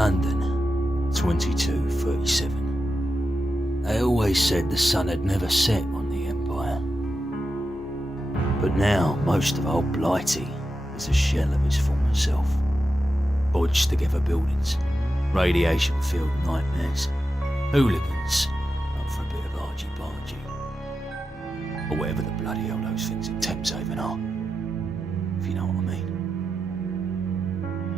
London, 2237. They always said the sun had never set on the Empire. But now most of old Blighty is a shell of its former self. Bodged together buildings, radiation-filled nightmares, hooligans up for a bit of argy-bargy. Or whatever the bloody hell those things in Thameshaven are, if you know what I mean.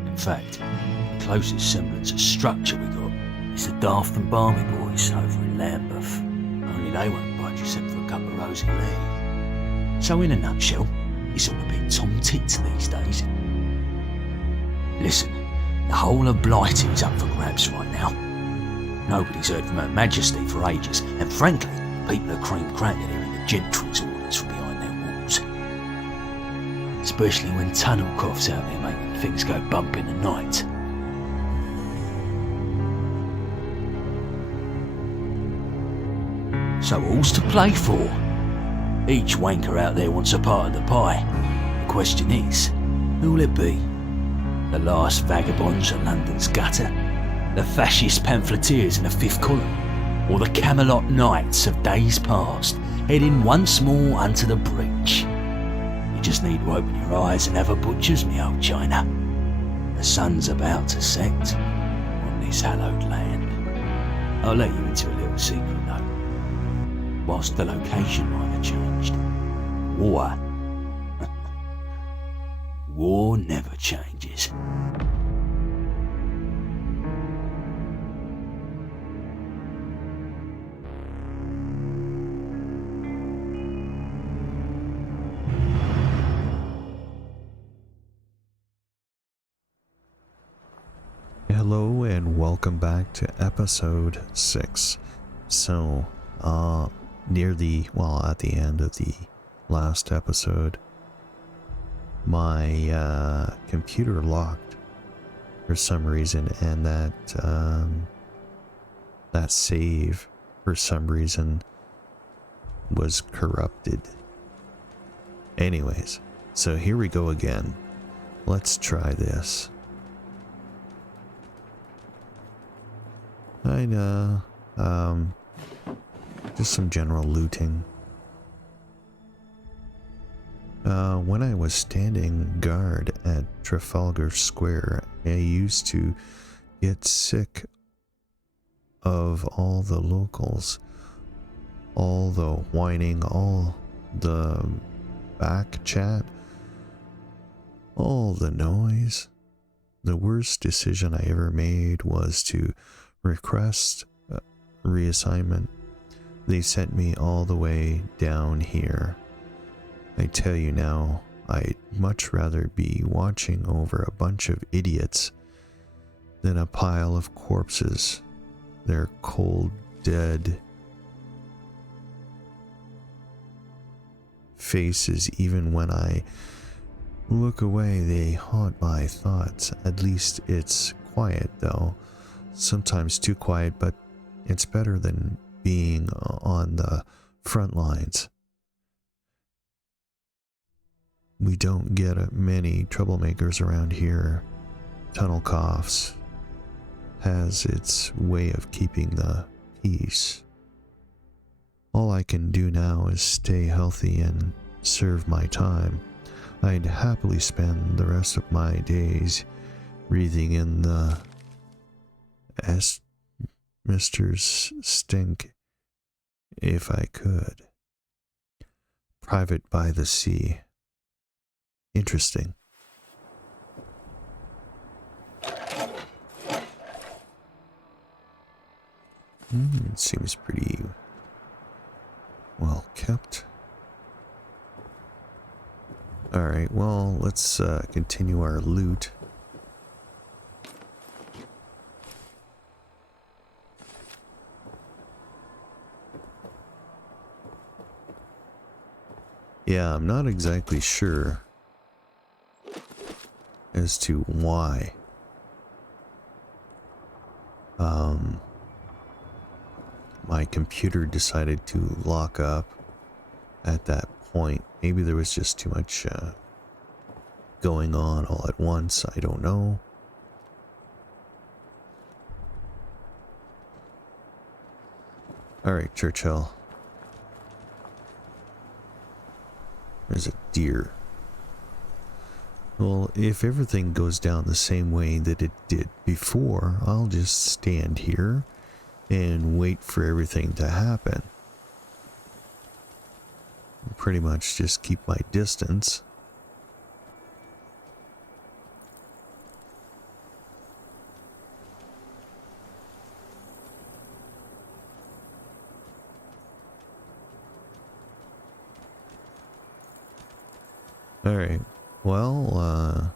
In fact, the closest semblance of structure we got is the Daft and Barmy boys over in Lambeth. Only they won't budge except for a couple of rows of Lee. So in a nutshell, it's all a bit tom tits these days. Listen, the whole of Blighty's up for grabs right now. Nobody's heard from Her Majesty for ages, and frankly, people are cream cracking hearing the gentry's orders from behind their walls. Especially when Tunnel Cough's out there making things go bump in the night. So all's to play for. Each wanker out there wants a part of the pie. The question is, who'll it be? The last vagabonds of London's gutter? The fascist pamphleteers in the fifth column? Or the Camelot knights of days past, heading once more unto the breach? You just need to open your eyes and have a butcher's, me old China. The sun's about to set on this hallowed land. I'll let you into a little secret though. Whilst the location might have changed, war never changes. Hello and welcome back to episode 6. So, at the end of the last episode, my computer locked for some reason, and that save for some reason was corrupted. Anyways, so here we go again. Let's try this. I know, just some general looting. When I was standing guard at Trafalgar Square, I used to get sick of all the locals, all the whining, all the back chat, all the noise. The worst decision I ever made was to request reassignment. They sent me all the way down here. I tell you now, I'd much rather be watching over a bunch of idiots than a pile of corpses. They're cold, dead faces. Even when I look away, they haunt my thoughts. At least it's quiet though. Sometimes too quiet, but it's better than being on the front lines. We don't get many troublemakers around here. Tunnel Coughs has its way of keeping the peace. All I can do now is stay healthy and serve my time. I'd happily spend the rest of my days breathing in the Mister's stink if I could. Private by the sea. Interesting. It seems pretty well kept. Alright, well, let's continue our loot. Yeah, I'm not exactly sure as to why. My computer decided to lock up at that point. Maybe there was just too much going on all at once. I don't know. Alright, Churchill. There's a deer. Well, if everything goes down the same way that it did before, I'll just stand here and wait for everything to happen. Pretty much just keep my distance. Alright, well,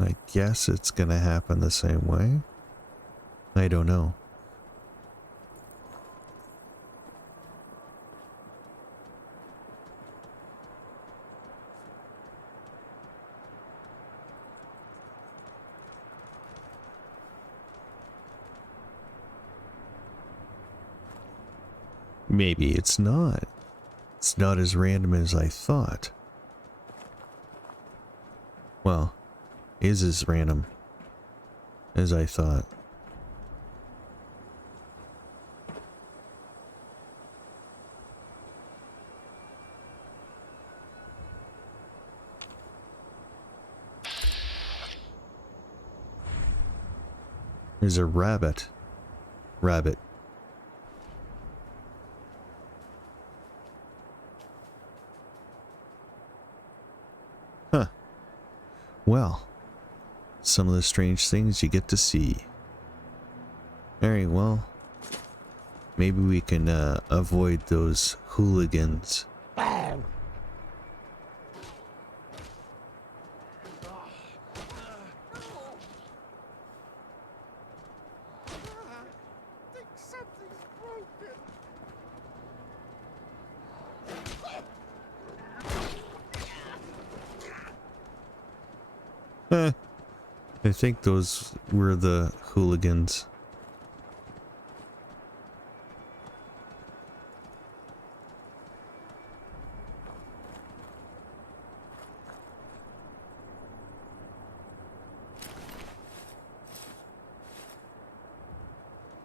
I guess it's gonna happen the same way. I don't know. Maybe it's not. It's not as random as I thought. Well, is as random as I thought. There's a rabbit. Rabbit. Huh. Well, some of the strange things you get to see. Alright, well, maybe we can avoid those hooligans. I think those were the hooligans.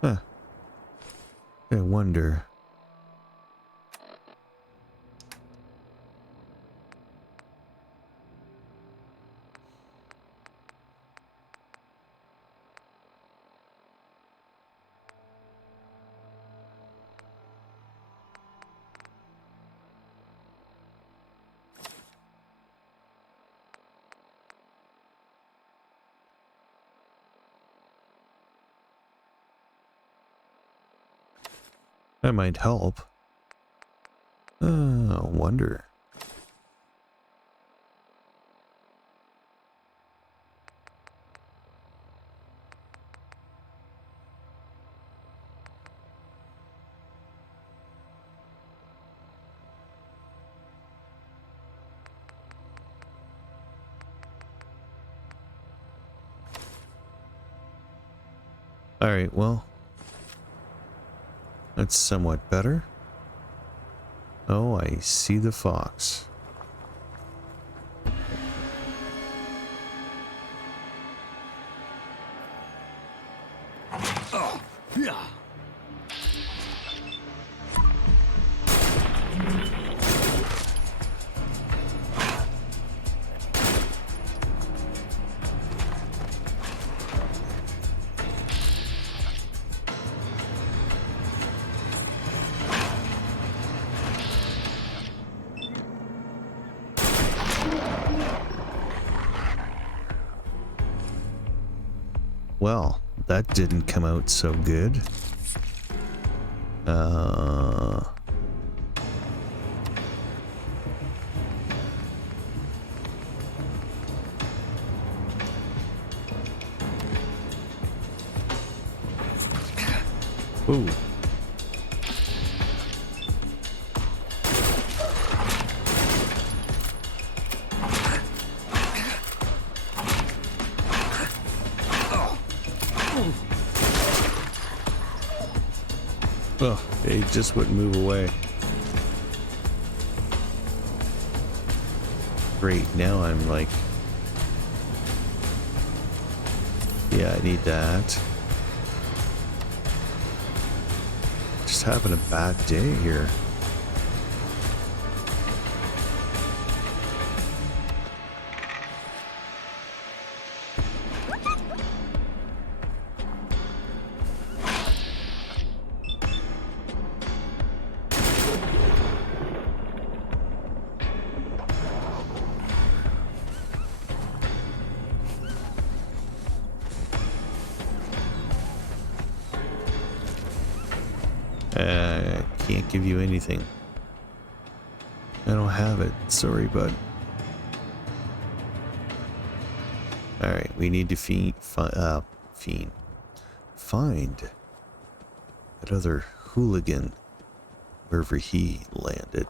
Huh. I wonder. That might help. Wonder. Alright, well. That's somewhat better. Oh, I see the fox. Yeah. Well, that didn't come out so good. Ooh. Oh, they just wouldn't move away. Great, now I'm like... Yeah, I need that. just having a bad day here. Can't give you anything. I don't have it. Sorry, bud. Alright, we need to find that other hooligan wherever he landed.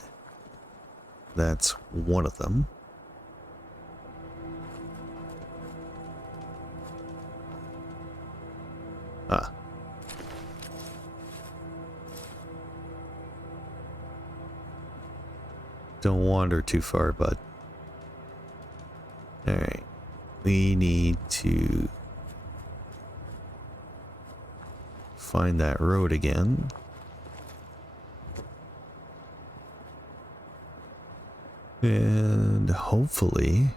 That's one of them. Ah. Don't wander too far, bud. Alright. We need to find that road again. And hopefully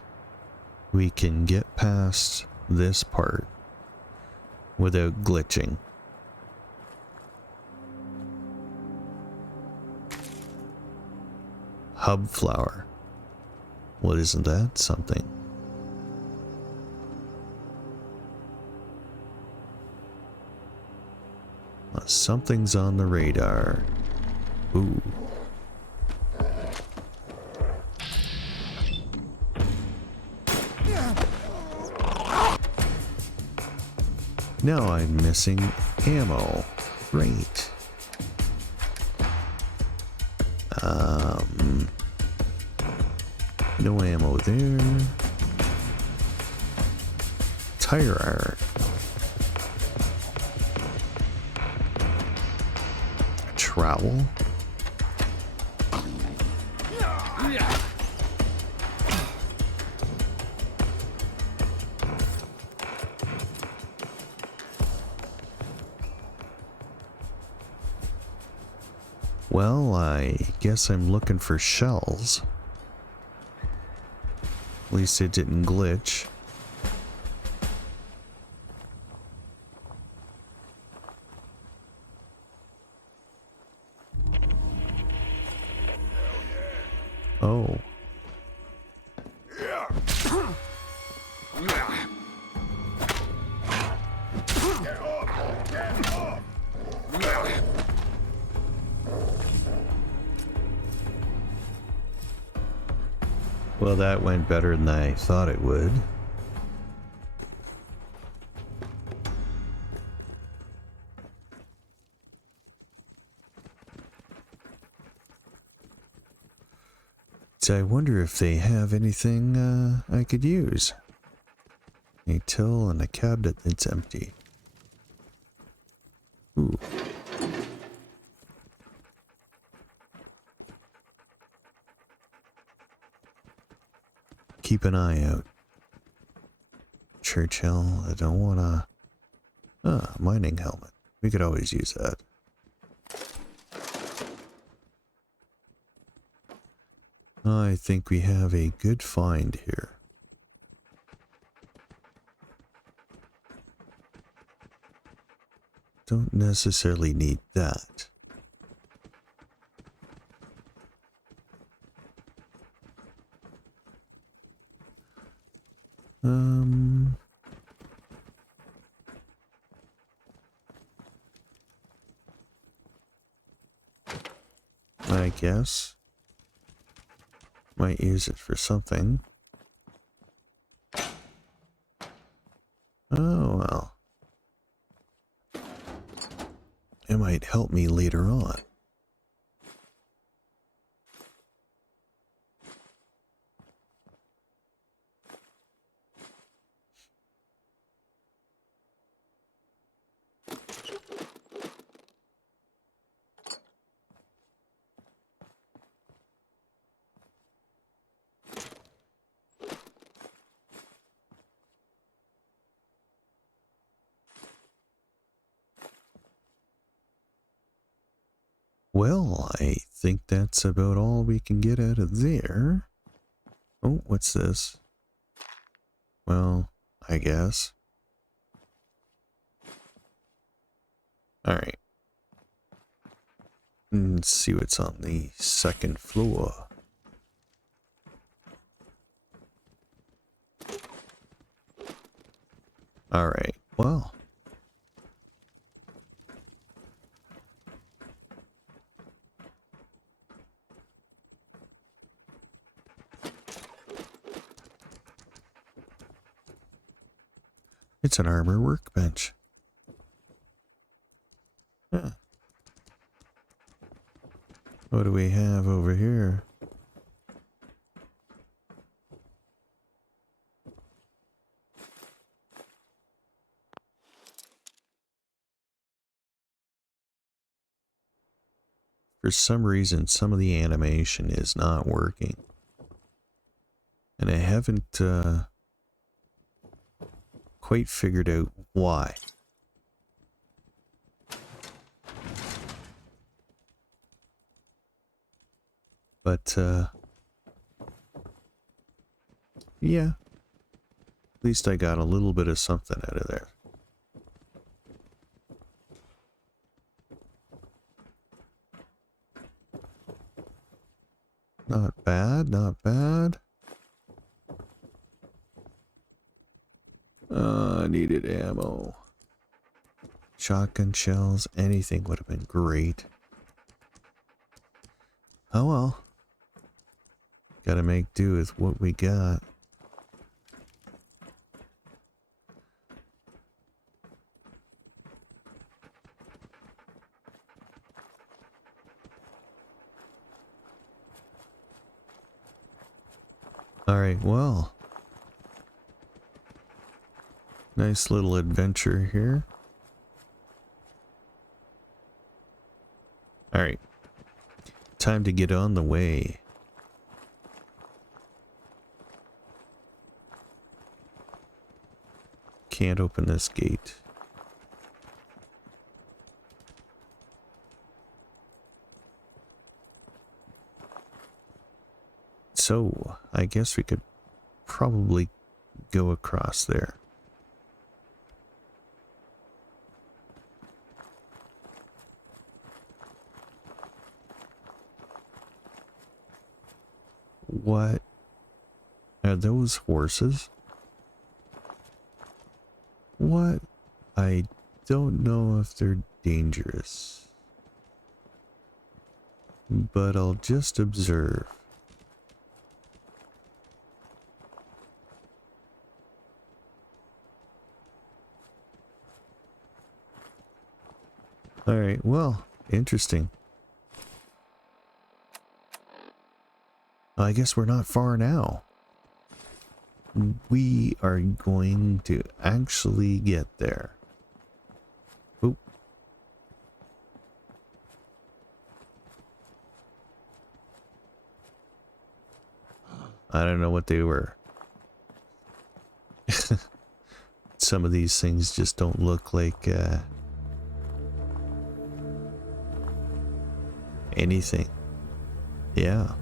we can get past this part without glitching. Hub flower. Well, isn't that something? Something's on the radar. Ooh. Now I'm missing ammo. Great. No ammo there. Tire iron. Trowel. Well, I guess I'm looking for shells. At least it didn't glitch. Oh. Well, that went better than I thought it would. So I wonder if they have anything I could use. A till and a cabinet that's empty. Ooh. Keep an eye out. Churchill, I don't wanna... Ah, mining helmet. We could always use that. I think we have a good find here. Don't necessarily need that. I guess. Might use it for something. Oh, well. It might help me later on. Well, I think that's about all we can get out of there. Oh, what's this? Well, I guess. Alright. Let's see what's on the second floor. Alright, well. It's an armor workbench. Huh. What do we have over here? For some reason, some of the animation is not working. And I haven't quite figured out why. But, yeah. At least I got a little bit of something out of there. Not bad, not bad. I needed ammo. Shotgun shells, anything would have been great. Oh well. Gotta make do with what we got. Alright, well. Nice little adventure here. Alright. Time to get on the way. Can't open this gate. So, I guess we could probably go across there. What are those horses? What? I don't know if they're dangerous, but I'll just observe. Alright, well, interesting. I guess we're not far now. We are going to actually get there. Oop. I don't know what they were. Some of these things just don't look like anything. Yeah.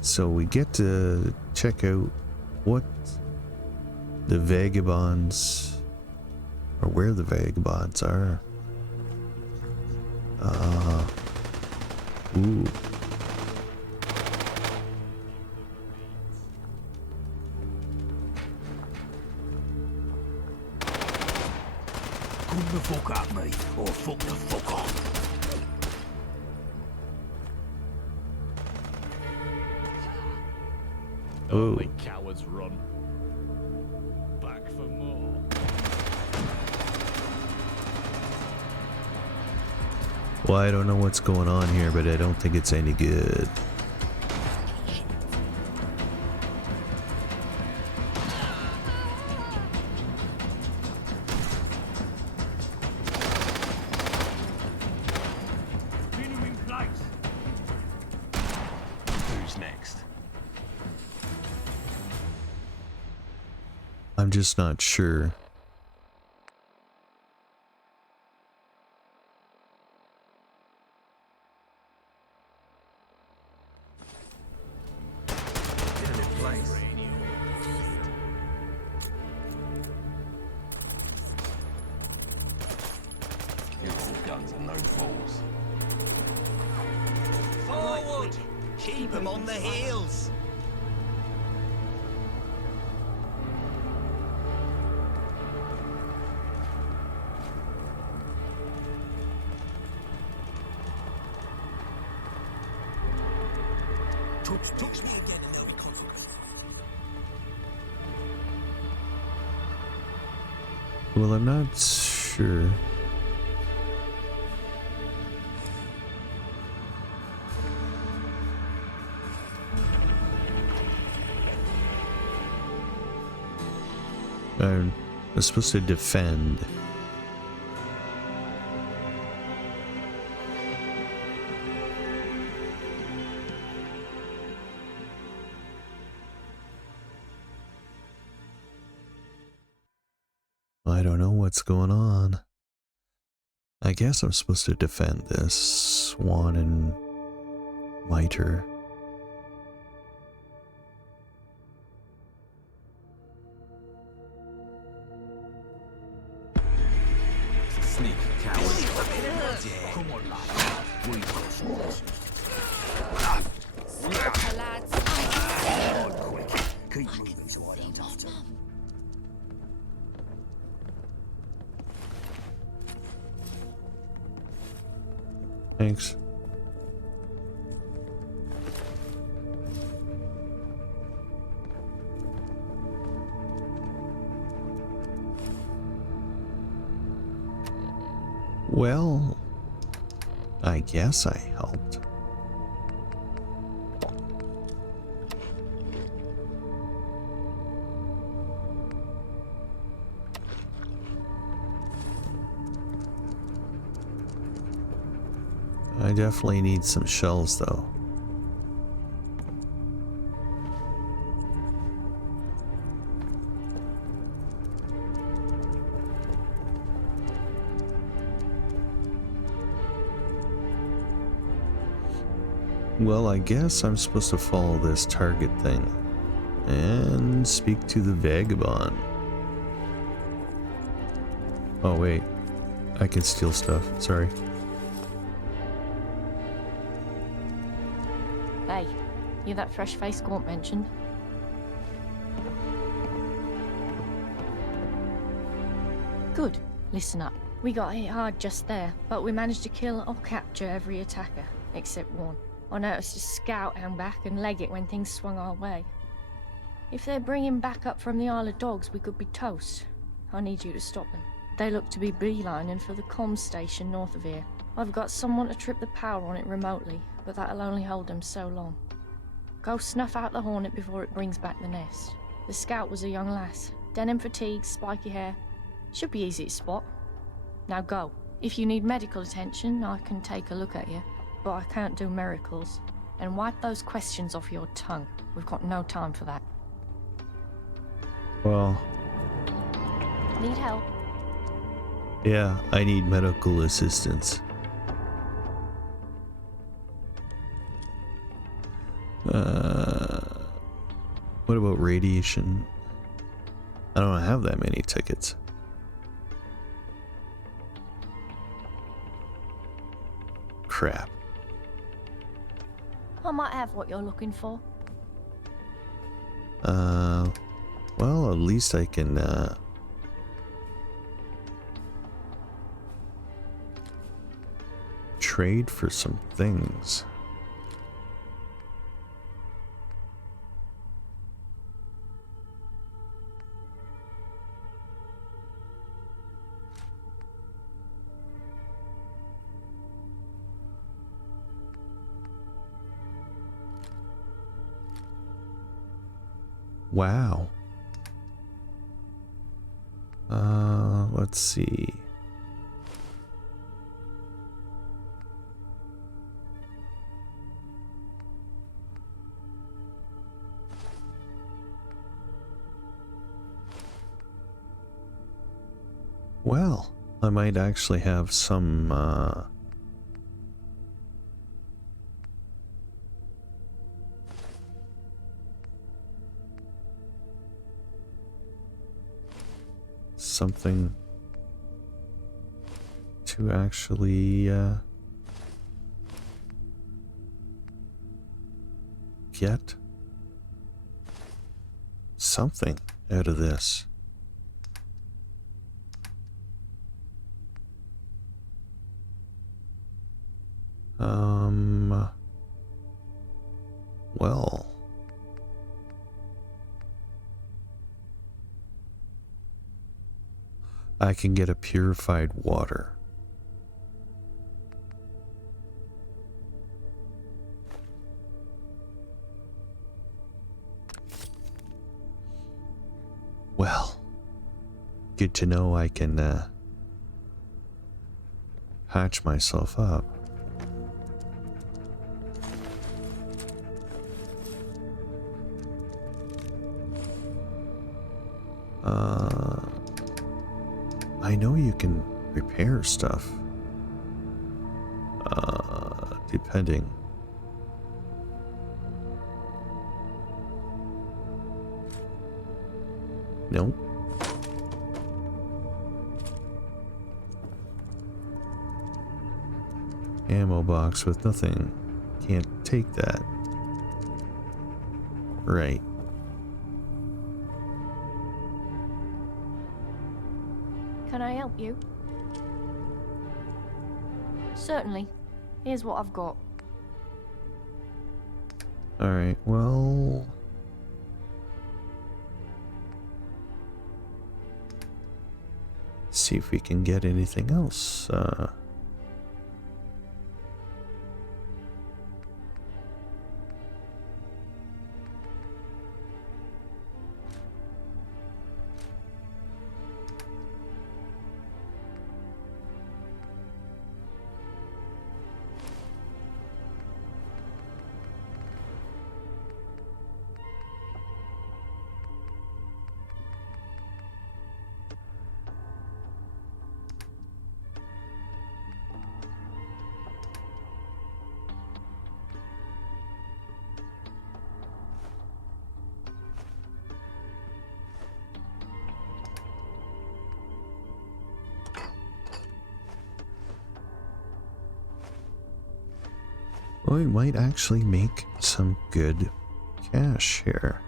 So we get to check out what the Vagabonds, or where the Vagabonds are. Ooh. Come the fuck at me, or fuck the fuck off. Oh. Only cowards run. Back for more. Well, I don't know what's going on here, but I don't think it's any good. Who's next? I'm just not sure. Guns and no balls. Forward! Keep them on the heels! Touch me again and they'll be confident. Well, I'm not sure. I'm supposed to defend. I don't know what's going on. I guess I'm supposed to defend this swan and mitre. Sneak coward. Come on, lad. We Lads, quick. Keep moving so I don't have to. Thanks. Well, I guess I helped. I definitely need some shells though. Well, I guess I'm supposed to follow this target thing and speak to the vagabond. Oh wait, I can steal stuff, sorry. hey, you that fresh face Gaunt mentioned? Good. Listen up. We got hit hard just there, but we managed to kill or capture every attacker, except one. I noticed a scout hang back and leg it when things swung our way. If they're bringing back up from the Isle of Dogs, we could be toast. I need you to stop them. They look to be beelining for the comms station north of here. I've got someone to trip the power on it remotely, but that'll only hold them so long. Go snuff out the Hornet before it brings back the nest. The scout was a young lass. Denim fatigues, spiky hair. Should be easy to spot. Now go. If you need medical attention, I can take a look at you. But I can't do miracles. And wipe those questions off your tongue. We've got no time for that. Well, Need help? yeah, I need medical assistance. What about radiation? I don't have that many tickets. Crap. I might have what you're looking for. Well, at least I can, trade for some things. Wow. Let's see. Well, I might actually have some, something to actually, get something out of this. Well, I can get a purified water. Well, good to know I can hatch myself up. I know you can repair stuff. Depending. Nope. Ammo box with nothing. Can't take that. Right. Can I help you? Certainly. Here's what I've got. Alright, well... see if we can get anything else. We might actually make some good cash here.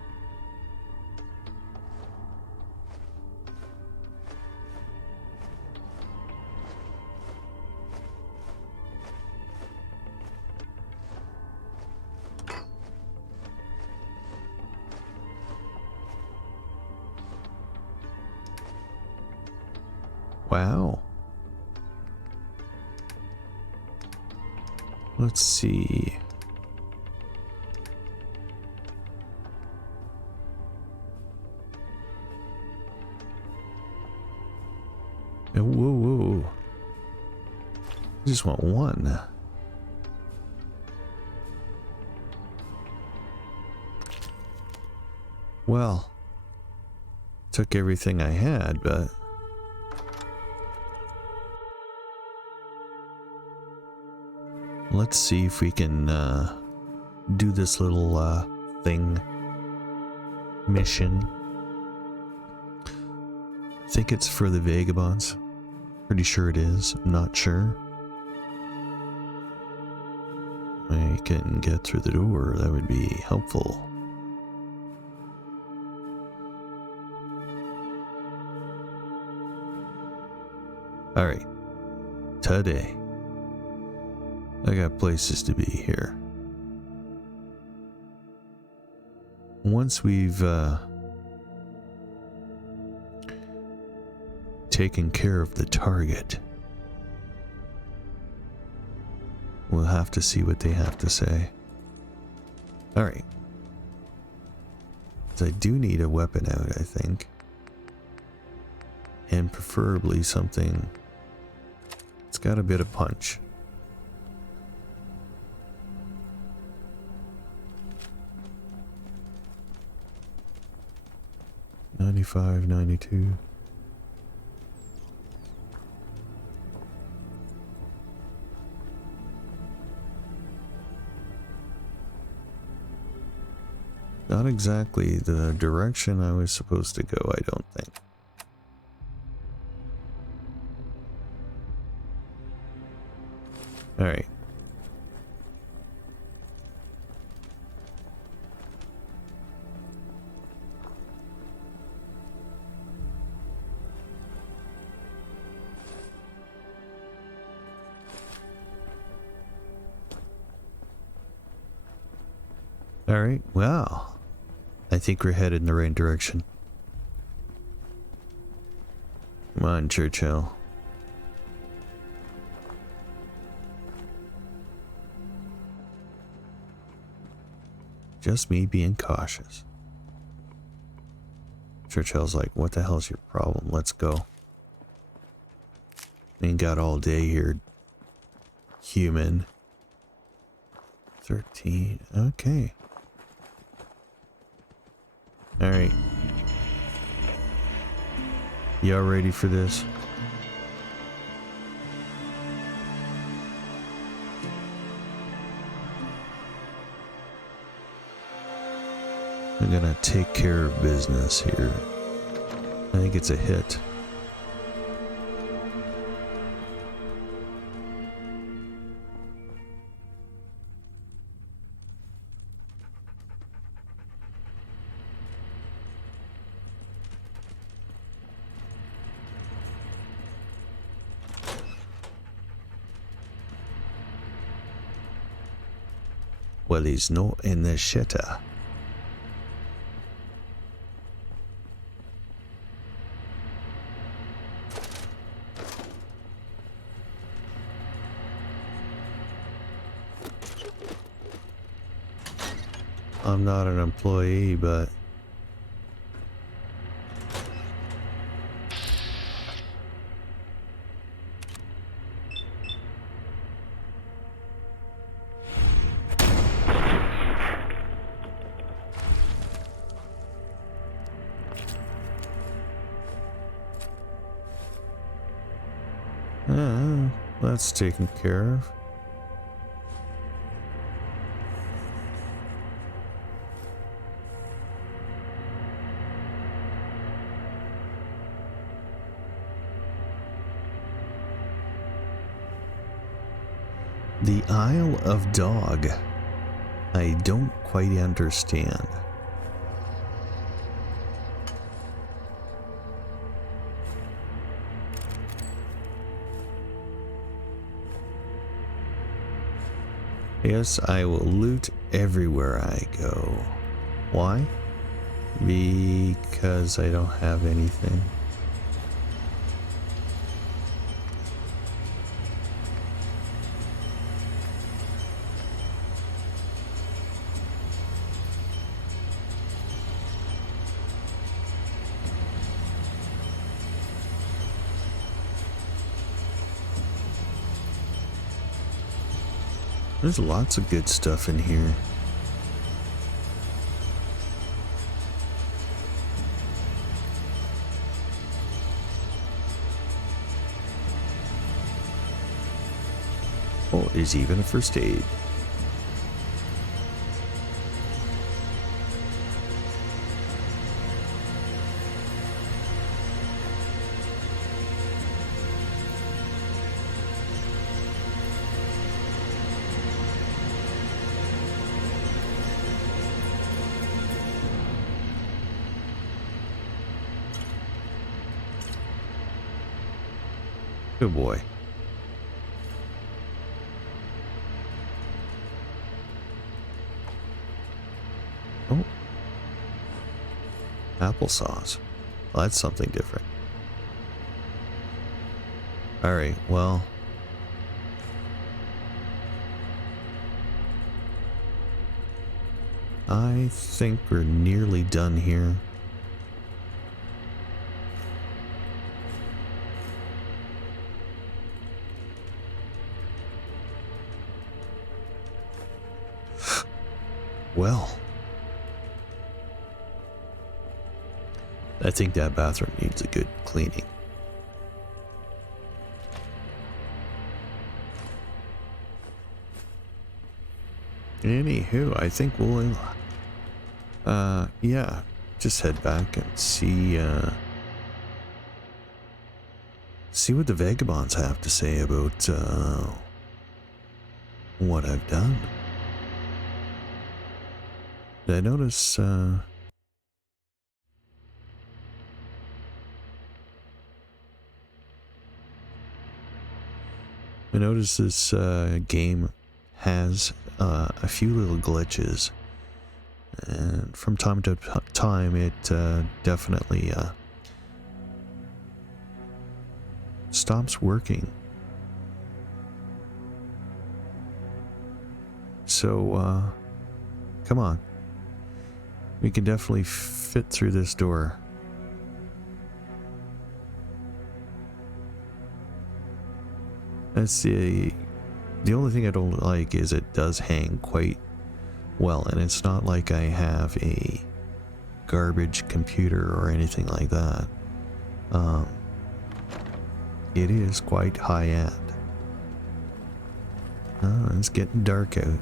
Wow. Let's see. Oh, whoa, whoa. I just want one. Well, took everything I had, but let's see if we can do this little mission. I think it's for the Vagabonds. Pretty sure it is. I'm not sure. I can get through the door. That would be helpful. Alright. Today. I got places to be here. Once we've taken care of the target, we'll have to see what they have to say. Alright. So I do need a weapon out, I think. And preferably something that's got a bit of punch. $95, $92. Not exactly the direction I was supposed to go, I don't think. Alright. Alright, well, I think we're headed in the right direction. Come on, Churchill. Just me being cautious. Churchill's like, what the hell's your problem? Let's go. Ain't got all day here, human. 13, okay. Alright. Y'all ready for this? I'm gonna take care of business here. I think it's a hit. Well, he's not in the shitter. I'm not an employee, but that's taken care of. The Isle of Dog. I don't quite understand. Yes, I will loot everywhere I go. Why? Because I don't have anything. There's lots of good stuff in here. Oh, there's even a first aid. Good boy. Oh. Applesauce. Well, that's something different. Alright, well. I think we're nearly done here. Well, I think that bathroom needs a good cleaning. Anywho, I think we'll Yeah, just head back and see what the Vagabonds have to say about, what I've done. Did I notice, this game has a few little glitches, and from time to time it definitely stops working. So come on, we can definitely fit through this door. That's the only thing I don't like is it does hang quite well, and it's not like I have a garbage computer or anything like that. It is quite high end. It's getting dark out.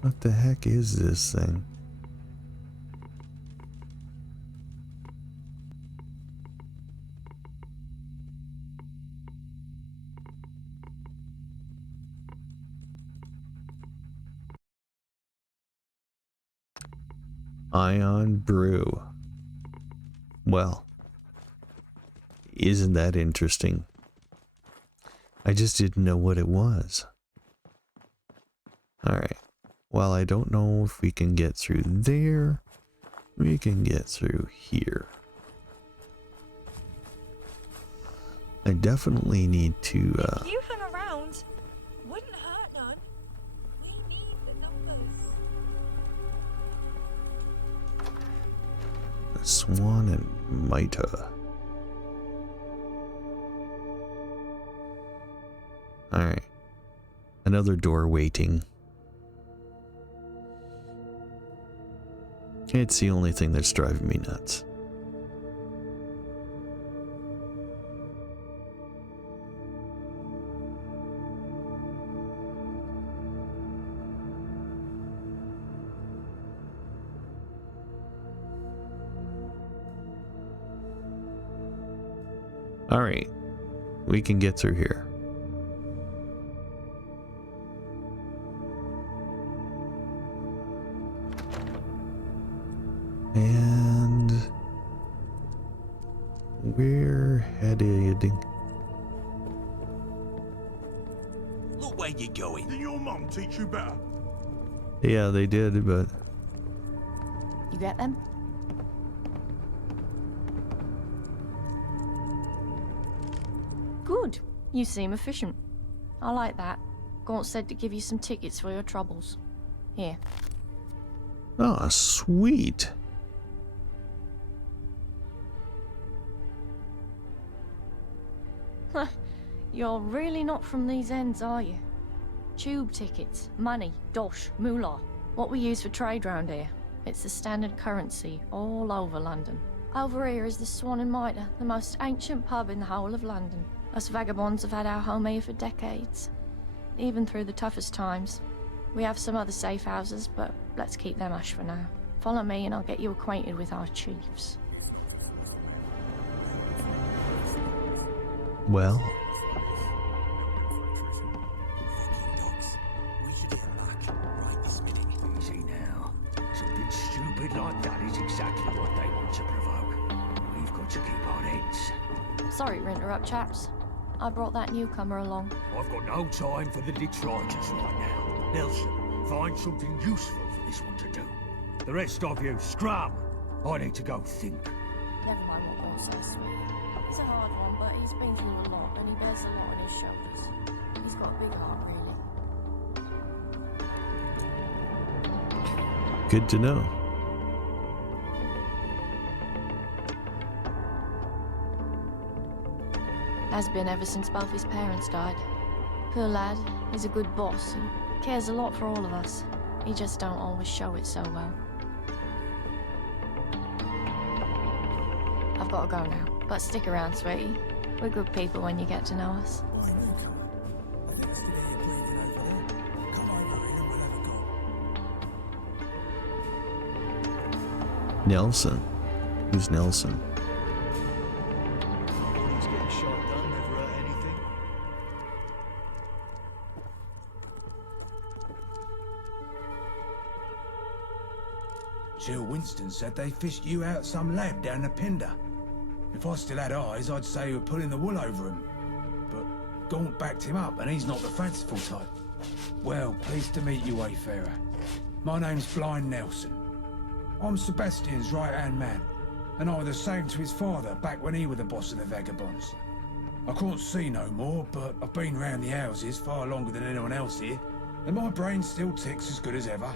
What the heck is this thing? Ion brew. Well, isn't that interesting? I just didn't know what it was. Alright. Well, I don't know if we can get through there. We can get through here. I definitely need to, You hung around. Wouldn't hurt none. We need the numbers. Swan and Mita. Alright. Another door waiting. It's the only thing that's driving me nuts. Alright, we can get through here. And we're heading. Look where you're going. Did your mum teach you better? Yeah, they did, but You get them? Good. You seem efficient. I like that. Gaunt said to give you some tickets for your troubles. Here. oh, sweet. You're really not from these ends, are you? Tube tickets, money, dosh, moolah. What we use for trade round here. It's the standard currency all over London. Over here is the Swan and Mitre, the most ancient pub in the whole of London. Us vagabonds have had our home here for decades, even through the toughest times. We have some other safe houses, but let's keep them hush for now. Follow me and I'll get you acquainted with our chiefs. Well, We should get back right this minute. Easy now. Something stupid like that is exactly what they want to provoke. We've got to keep our heads. Sorry to interrupt, chaps. I brought that newcomer along. I've got no time for the detritus right now. Nelson, find something useful for this one to do. The rest of you, scrum! I need to go think. Never mind what Gaunt says. It's a hard one, but he's been through a lot and he bears a lot on his shoulders. He's got a big heart, really. good to know. Has been ever since both his parents died. Poor lad, he's a good boss and cares a lot for all of us. He just don't always show it so well. I've got to go now, but stick around, sweetie. We're good people when you get to know us. Why, newcomer? Nelson. Who's Nelson? He's getting shot done, never hurt anything. Jill Winston said they fished you out some lab down the Pinder. If I still had eyes, I'd say you were pulling the wool over him. But Gaunt backed him up, and he's not the fanciful type. Well, pleased to meet you, Wayfarer. My name's Blind Nelson. I'm Sebastian's right-hand man, and I was the same to his father back when he was the boss of the Vagabonds. I can't see no more, but I've been round the houses far longer than anyone else here, and my brain still ticks as good as ever.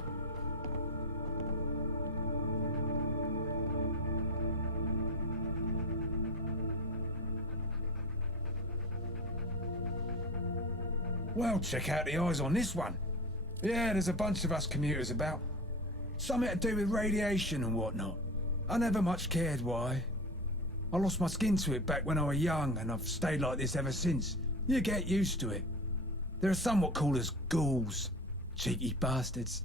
Well, check out the eyes on this one. Yeah, there's a bunch of us commuters about. Something to do with radiation and whatnot. I never much cared why. I lost my skin to it back when I was young, and I've stayed like this ever since. You get used to it. There are some what call us ghouls. Cheeky bastards.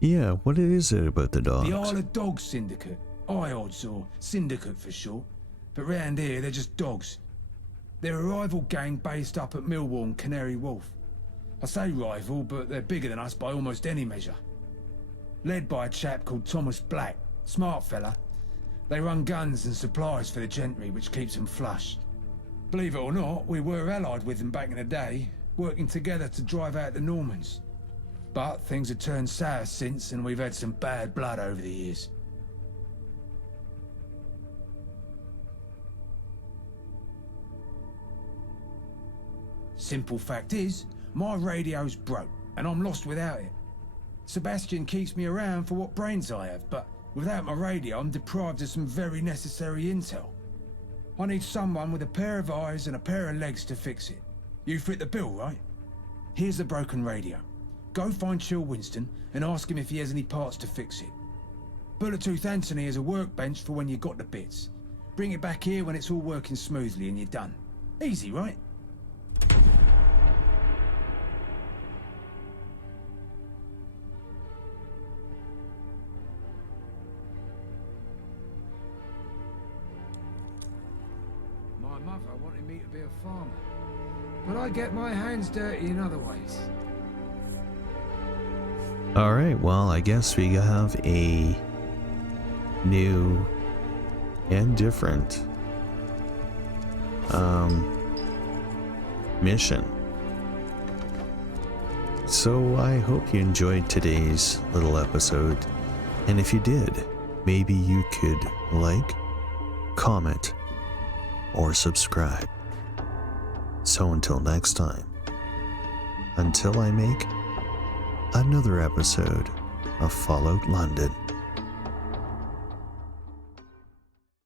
Yeah, what is it about the dogs? The Isle of Dogs Syndicate. IODS, or Syndicate for short. But round here, they're just dogs. They're a rival gang based up at Millwall and Canary Wharf. I say rival, but they're bigger than us by almost any measure. Led by a chap called Thomas Black. Smart fella. They run guns and supplies for the gentry, which keeps them flush. Believe it or not, we were allied with them back in the day, working together to drive out the Normans. But things have turned sour since, and we've had some bad blood over the years. Simple fact is, my radio's broke, and I'm lost without it. Sebastian keeps me around for what brains I have, but without my radio, I'm deprived of some very necessary intel. I need someone with a pair of eyes and a pair of legs to fix it. You fit the bill, right? Here's the broken radio. Go find Chill Winston and ask him if he has any parts to fix it. Bullet-Tooth Anthony has a workbench for when you got the bits. Bring it back here when it's all working smoothly and you're done. Easy, right? My mother wanted me to be a farmer, but I get my hands dirty in other ways. Alright, well, I guess we have a new and different mission. So I hope you enjoyed today's little episode, and if you did, maybe you could like, comment, or subscribe. So until next time, until I make another episode of Fallout London.